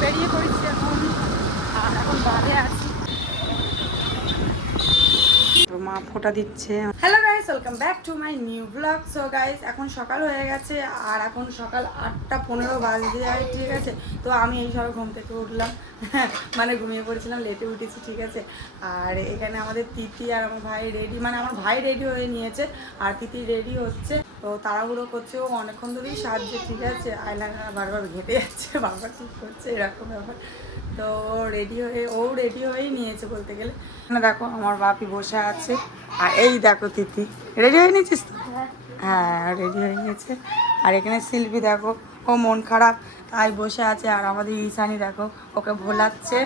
বেরিয়ে পড়েছি এখন, আর এখন বাড়ে আছি। তো মা ফোঁটা দিচ্ছে। Hello guys, welcome back to my new blog. So guys, এখন সকাল হয়ে গেছে আর এখন সকাল 8:15 বাজে যায়, ঠিক আছে। তো আমি এই সবে ঘুম থেকে উঠলাম, মানে ঘুমিয়ে পড়েছিলাম, লেটে উঠেছি, ঠিক আছে। আর এখানে আমাদের তিথি আর আমার ভাই রেডি, মানে আমার ভাই রেডি হয়ে নিয়েছে আর তিথি রেডি হচ্ছে। তো তাড়াহুড়ো করছে, ও অনেকক্ষণ ধরেই সাজছে, ঠিক আছে। আইলাইনার বারবার ঘেটে যাচ্ছে, বারবার ঠিক করছে, এরকম ব্যাপার। তো রেডি হয়েই নিয়েছে বলতে গেলে। না দেখো, আমার বাপি বসে আছে আর এই দেখো তিথি রেডি হয়ে নিয়েছিস তো? হ্যাঁ, রেডি হয়ে নিয়েছে। আর এখানে শিল্পী দেখো, ও মন খারাপ তাই বসে আছে। আর আমাদের ঈশানি দেখো, ওকে ভোলাচ্ছে।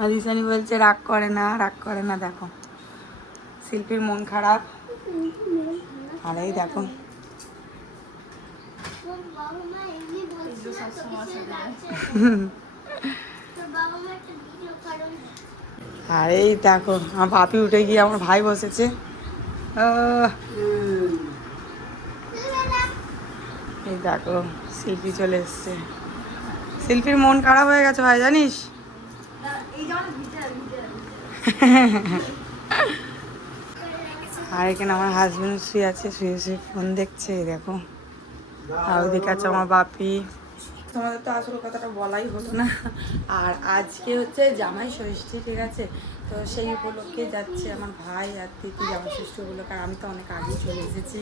আর ঈশানি বলছে রাগ করে না, রাগ করে না। দেখো শিল্পীর মন খারাপ। আর এই দেখো আর এই দেখো আমার বাপি উঠে গিয়ে আমার ভাই বসেছে। এই দেখো শিল্পী চলে এসছে। শিল্পীর মন খারাপ হয়ে গেছে ভাই, জানিস। আর এখানে আমার হাজবেন্ড শুয়ে আছে, শুয়ে শুয়ে ফোন দেখছে, এই দেখো। আর ওদিকে আছে আমার বাপি। তোমাদের তো আসলে কথাটা বলাই হলো না। আর আজকে হচ্ছে জামাই ষষ্ঠী, ঠিক আছে। তো সেই উপলক্ষে যাচ্ছে আমার ভাই আর তিথি জামাই ষষ্ঠী উপলক্ষে। আর আমি তো অনেক আগেই চলে এসেছি,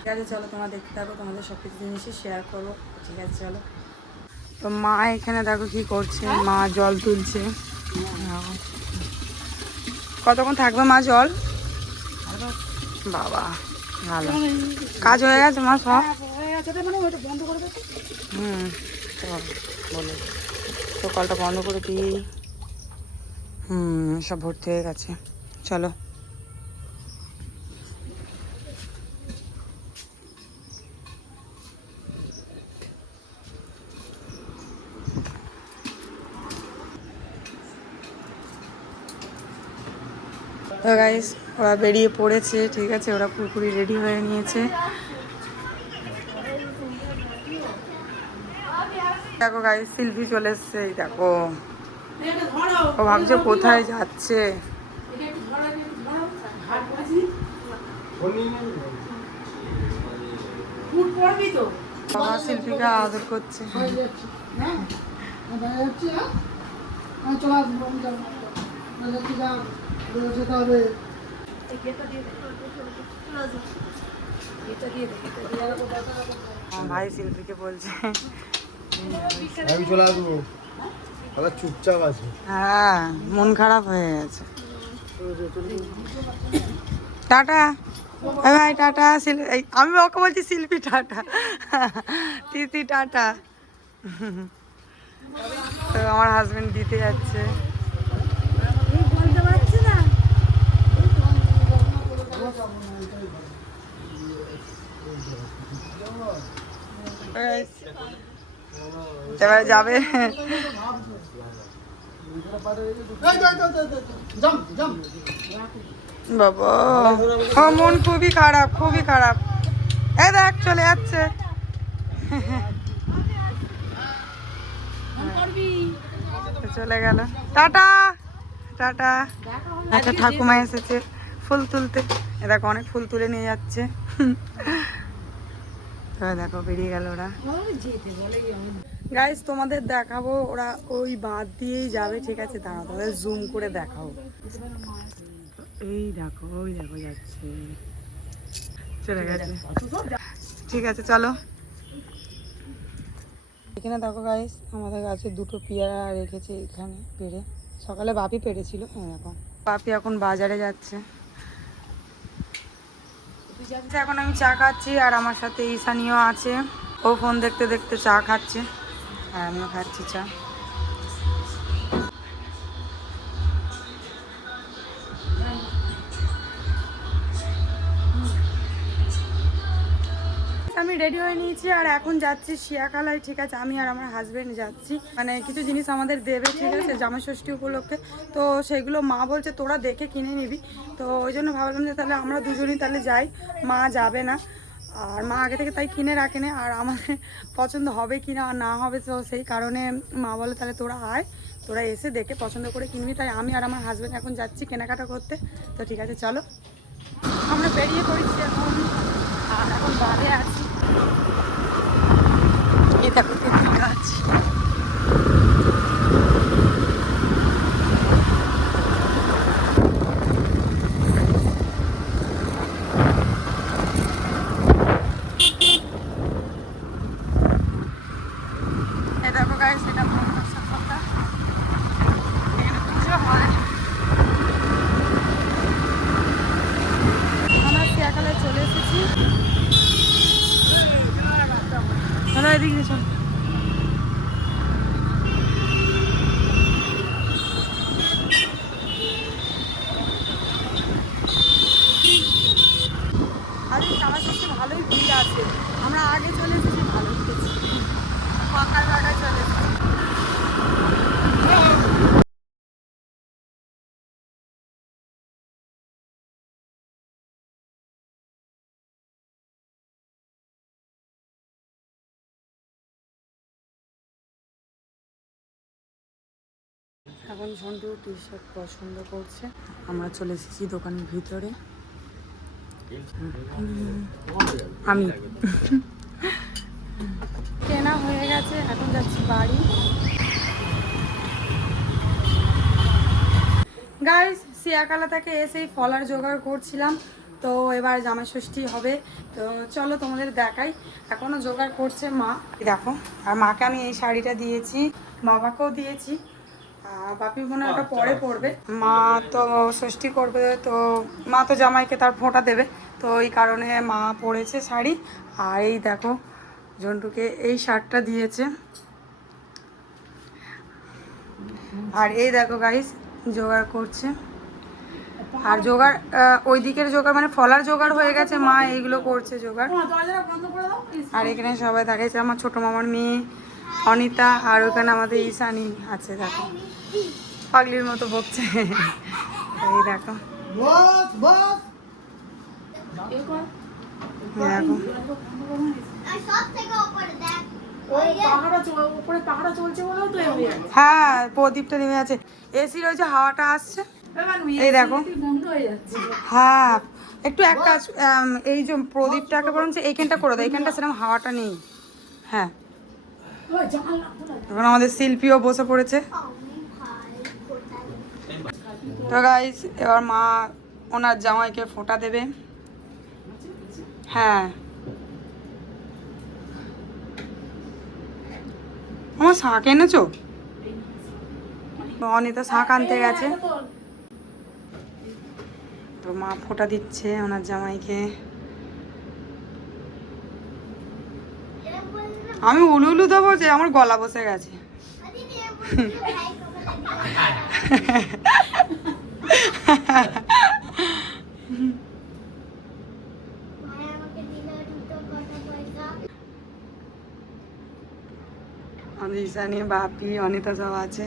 ঠিক আছে। চলো তোমরা দেখতে থাকো, তোমাদের সব কিছু জিনিসই শেয়ার করো, ঠিক আছে। চলো। তো মা এখানে দেখো কি করছে, মা জল তুলছে। কতক্ষণ থাকবে মা জল? বাবা ভালো কাজ হয়ে গেছে মা, সব বলো তো, কলটা বন্ধ করে দিই। সব ভর্তি হয়ে গেছে। চলো। তো গাইস, ওরা বেরিয়ে পড়েছে, ঠিক আছে। ওরা পুরোপুরি রেডি হয়ে নিয়েছে। দেখো গাইস, শিল্পী চলে এসছে, এই দেখো। ও ভাবছে কোথায় যাচ্ছে। বাবা শিল্পীকে আদর করছে। ভাই শিল্পীকে বলছে আমি চলে আসবো, চুপচাপ আছে। হ্যাঁ, মন খারাপ হয়ে গেছে। টাটা ভাই, টাটা। আমি ওকে বলছি শিল্পী টাটা, তিথি টাটা। তো আমার হাজবেন্ড দিতে যাচ্ছে। এবার যাবে। বাবা, ও মন খুবই খারাপ, খুবই খারাপ। এই দেখ চলে যাচ্ছে। চলে গেল, টাটা টাটা। একটা ঠাকুমা এসেছে ফুল তুলতে, দেখো অনেক ফুল তুলে নিয়ে যাচ্ছে। দেখো বেরিয়ে গেল ওরা। গাইস, তোমাদের দেখাবো, ওরা ওই বাঁধ দিয়েই যাবে, ঠিক আছে। দাঁড়াও, তোমাদের জুম করে দেখাবো। এই দেখো, ওই দেখো যাচ্ছে, চলে গেছে, ঠিক আছে। চলো। এখানে দেখো গাইস, আমাদের গাছে দুটো পেয়ারা রেখেছে এখানে পেড়ে। সকালে বাপি পেড়েছিল, এখন বাপি এখন বাজারে যাচ্ছে। এখন আমি চা খাচ্ছি আর আমার সাথে ঈশানীও আছে, ও ফোন দেখতে দেখতে চা খাচ্ছে আর আমিও খাচ্ছি চা। আমি রেডি হয়ে নিয়েছি আর এখন যাচ্ছি শিয়াখালায়, ঠিক আছে। আমি আর আমার হাজবেন্ড যাচ্ছি, মানে কিছু জিনিস আমাদের দেবে, ঠিক আছে, জামাই ষষ্ঠী উপলক্ষে। তো সেগুলো মা বলছে তোরা দেখে কিনে নিবি। তো ওই জন্য ভাবলাম যে তাহলে আমরা দুজনেই তাহলে যাই, মা যাবে না। আর মা আগে থেকে তাই কিনে রাখেনি, আর আমার পছন্দ হবে কি না না হবে, তো সেই কারণে মা বলে তাহলে তোরা আয়, তোরা এসে দেখে পছন্দ করে কিনবি। তাই আমি আর আমার হাজব্যান্ড এখন যাচ্ছি কেনাকাটা করতে। তো ঠিক আছে চলো, আমরা বেরিয়ে পড়েছি এখন, আর এখন বাড়ি আছি। এই দেখো তেঁতুল গাছ। এই দেখো গাইস, এটা মহারাষ্ট্র কথা, এখানে পুজো হয়। আমরা সিয়াখালায় চলে এসেছি। চলো এদিকে চল। আজকে কামারষষ্ঠী ভালোই ভিড় আছে, আমরা আগে চলে এসেছি, ভালোই গেছি, সকালবেলা চলে এসেছি। এখন ঝন্টু টি শার্ট পছন্দ করছে, আমরা চলে এসেছি দোকানের ভিতরে। আমি কেনা হয়ে গেছে, এখন যাচ্ছি বাড়ি। গাইস, সিয়াখালা থেকে এসেই ফলার জোগাড় করছিলাম, তো এবার জামাই ষষ্ঠী হবে, তো চলো তোমাদের দেখাই। এখনও জোগাড় করছে মা, দেখো। আর মাকে আমি এই শাড়িটা দিয়েছি, বাবাকেও দিয়েছি, বাপি মনে ওটা পরে পরবে। মা তো ষষ্ঠী করবে, তো মা তো জামাইকে তার ফোঁটা দেবে, তো এই কারণে মা পরেছে শাড়ি। আর এই দেখো ঝন্টুকে এই শার্টটা দিয়েছে। আর এই দেখো গাইস জোগাড় করছে, আর জোগাড় ওই দিকের জোগাড় মানে ফলার জোগাড় হয়ে গেছে, মা এইগুলো করছে জোগাড়। আর এখানে সবাই দাঁড়িয়েছে, আমার ছোট মামার মেয়ে অনিতা, আর ওখানে আমাদের ঈশানী আছে, দেখো পাগলির মতো বকছে। এই দেখো হ্যাঁ, প্রদীপটা নেমে আছে, এসি রয়েছে, হাওয়াটা আসছে। এই দেখো হ্যাঁ, একটু এক কাজ, এই যে প্রদীপটাকে বরঞ্চ এইখানটা করে দাও, এইখানটা সেরকম হাওয়াটা নেই। হ্যাঁ, এখন আমাদের শিল্পীও বসে পড়েছে। তো গাইস, এবার মা ওনার জামাইকে ফোঁটা দেবে। হ্যাঁ, আমার শাঁখ এনেছো? অনিতা শাঁখ আনতে গেছে, তো মা ফোঁটা দিচ্ছে ওনার জামাইকে। আমি উলু উলু দেবো যে আমার গলা বসে গেছে। ঈশানী, বাপি, অনিতা সব আছে।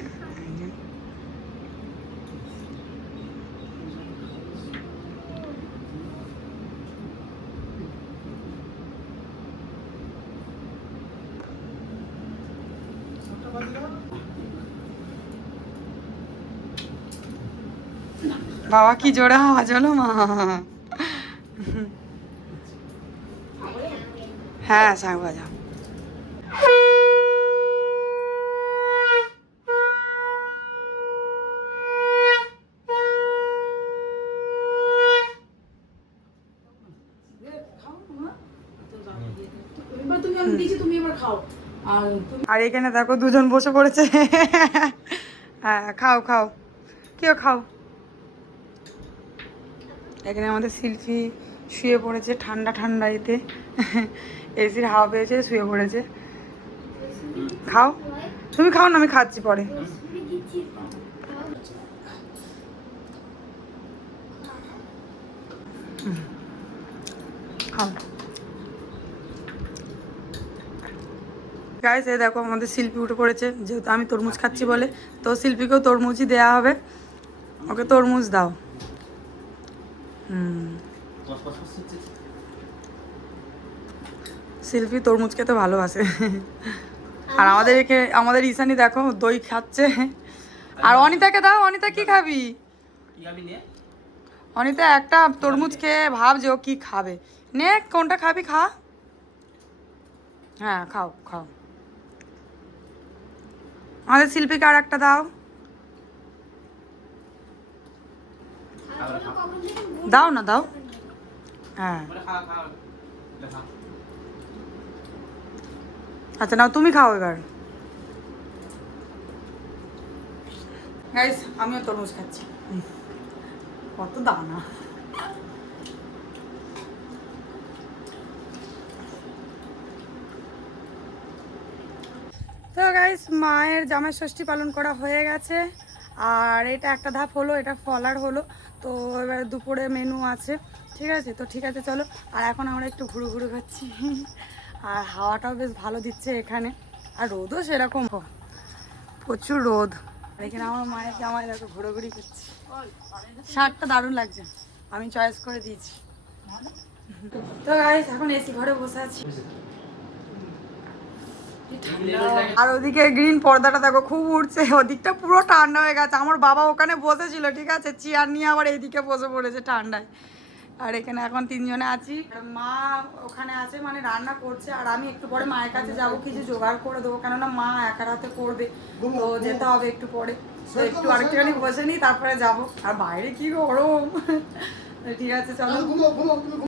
বাবা কি জোরে আওয়াজ হলো মা। হ্যাঁ, শাঁখ বাজা। আর এখানে দেখো দুজন বসে পড়েছে। হ্যাঁ, খাও খাও, কেউ খাও। এখানে আমাদের শিল্পী শুয়ে পড়েছে ঠান্ডা ঠান্ডা এতে, এসির হাওয়া পেয়েছে, শুয়ে পড়েছে। খাও, তুমি খাও না, আমি খাচ্ছি পরে। খাও গাইস, এই দেখো আমাদের শিল্পী উঠে পড়েছে, যেহেতু আমি তরমুজ খাচ্ছি বলে, তো শিল্পীকেও তরমুজই দেওয়া হবে। ওকে তরমুজ দাও। শিল্পী তরমুজ খেতে ভালোবাসে। আর আমাদের ঈশানি দেখো দই খাচ্ছে। আর অনিতাকে দাও, অনিতা কি খাবি? অনিতা একটা তরমুজ খেয়ে ভাবছে ও কি খাবে। নে কোনটা খাবি খা। হ্যাঁ খাও খাও। আমাদের শিল্পীকে আর একটা দাও। দাও না দাও। হ্যাঁ আচ্ছা নাও তুমি খাও এবার। গাইস আমিও তরমুজ খাচ্ছি। কত দানা। তো গাইস মায়ের জামাই ষষ্ঠী পালন করা হয়ে গেছে। আর এটা একটা ধাপ হলো, এটা ফলার হলো। তো এবার দুপুরে মেনু আছে, ঠিক আছে? তো ঠিক আছে চলো। আর এখন আমরা একটু ঘুরু ঘুরু খাচ্ছি। আর হাওয়াটাও বেশ ভালো দিচ্ছে এখানে। আর রোদও সেরকম, প্রচুর রোদ। এখানে আমার মায়ের জামাই দেখো ঘোরাঘুরি করছি। শার্টটা দারুণ লাগছে, আমি চয়েস করে দিয়েছি। তো গাইস এখন এসি ঘরে বসে আছি। আর ওদিকে গ্রিন পর্দাটা দেখো খুব উঠছে, ওদিকটা পুরো ঠান্ডা হয়ে গেছে। আমার বাবা ওখানে বসেছিল, ঠিক আছে, চেয়ার নিয়ে আবার এইদিকে বসে পড়েছে ঠান্ডায়। আর এখানে এখন তিনজনে আছি। মা ওখানে আছে, মানে রান্না করছে। আর আমি একটু পরে মায়ের কাছে যাবো, কিছু জোগাড় করে দেবো, কেননা মা একা হাতে করবে, তো যেতে হবে একটু পরে। তো একটু আরেকটুখানি বসে নিই, তারপরে যাবো। আর বাইরে কি গরম। ঠিক আছে চলো।